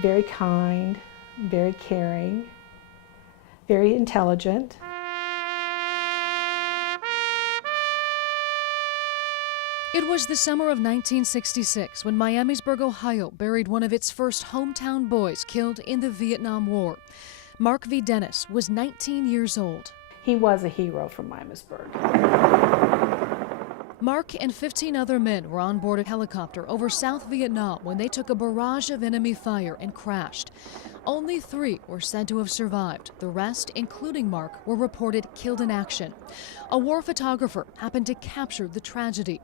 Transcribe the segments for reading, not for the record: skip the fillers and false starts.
Very kind, very caring, very intelligent. It was the summer of 1966 when Miamisburg, Ohio buried one of its first hometown boys killed in the Vietnam War. Mark V. Dennis was 19 years old. He was a hero from Miamisburg. Mark and 15 other men were on board a helicopter over South Vietnam when they took a barrage of enemy fire and crashed. Only 3 were said to have survived. The rest, including Mark, were reported killed in action. A war photographer happened to capture the tragedy.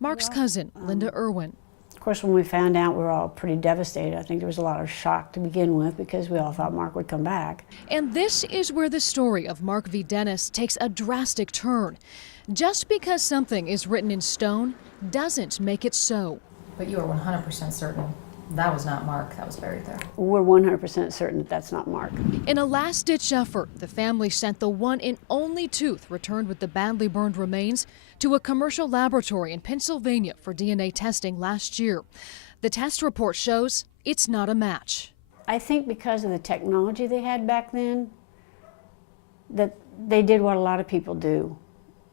Mark's cousin, Linda Irwin. Of course, when we found out, we were all pretty devastated. I think there was a lot of shock to begin with because we all thought Mark would come back. And this is where the story of Mark V. Dennis takes a drastic turn. Just because something is written in stone doesn't make it so. But you are 100% certain that was not Mark that was buried there? We're 100% certain that that's not Mark. In a last-ditch effort, the family sent the one and only tooth returned with the badly burned remains to a commercial laboratory in Pennsylvania for DNA testing last year. The test report shows it's not a match. I think because of the technology they had back then, that they did what a lot of people do.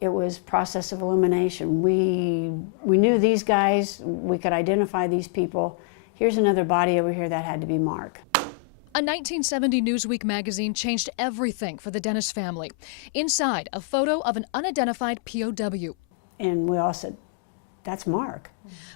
It was process of elimination. We knew these guys, we could identify these people. Here's another body over here that had to be Mark. A 1970 Newsweek magazine changed everything for the Dennis family. Inside, a photo of an unidentified POW. And we all said, that's Mark.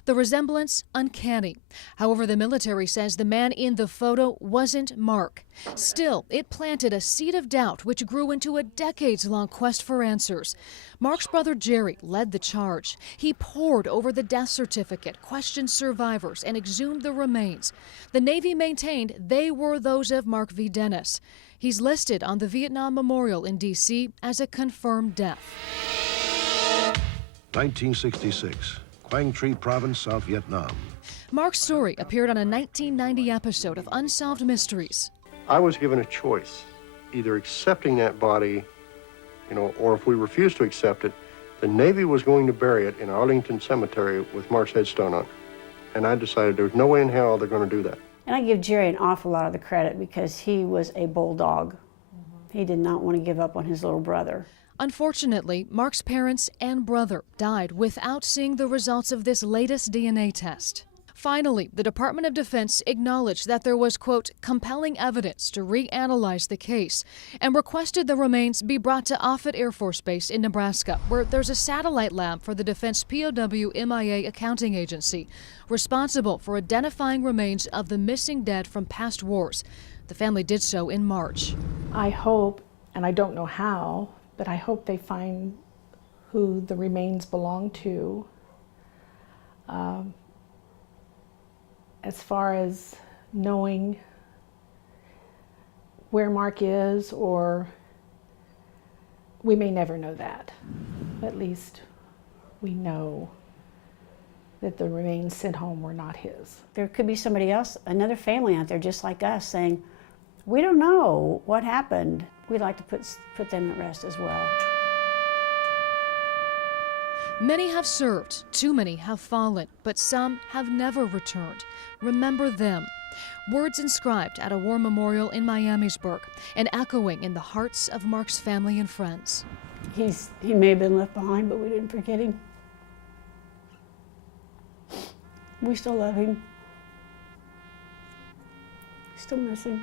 The resemblance uncanny. However, the military says the man in the photo wasn't Mark. Still, it planted a seed of doubt which grew into a decades-long quest for answers. Mark's brother Jerry led the charge. He pored over the death certificate, questioned survivors, and exhumed the remains. The Navy maintained they were those of Mark V. Dennis. He's listed on the Vietnam Memorial in D.C. as a confirmed death. 1966. Quang Tri Province, South Vietnam. Mark's story appeared on a 1990 episode of Unsolved Mysteries. I was given a choice, either accepting that body, or if we refused to accept it, the Navy was going to bury it in Arlington Cemetery with Mark's headstone on it. And I decided there was no way in hell they're going to do that. And I give Jerry an awful lot of the credit because he was a bulldog. He did not want to give up on his little brother. Unfortunately, Mark's parents and brother died without seeing the results of this latest DNA test. Finally, the Department of Defense acknowledged that there was, quote, compelling evidence to reanalyze the case and requested the remains be brought to Offutt Air Force Base in Nebraska, where there's a satellite lab for the Defense POW MIA Accounting Agency, responsible for identifying remains of the missing dead from past wars. The family did so in March. I hope, and I don't know how, but I hope they find who the remains belong to. As far as knowing where Mark is, or we may never know that. At least we know that the remains sent home were not his. There could be somebody else, another family out there just like us saying, we don't know what happened. We'd like to put them at rest as well. Many have served, too many have fallen, but some have never returned. Remember them. Words inscribed at a war memorial in Miamisburg and echoing in the hearts of Mark's family and friends. He may have been left behind, but we didn't forget him. We still love him. Still miss him.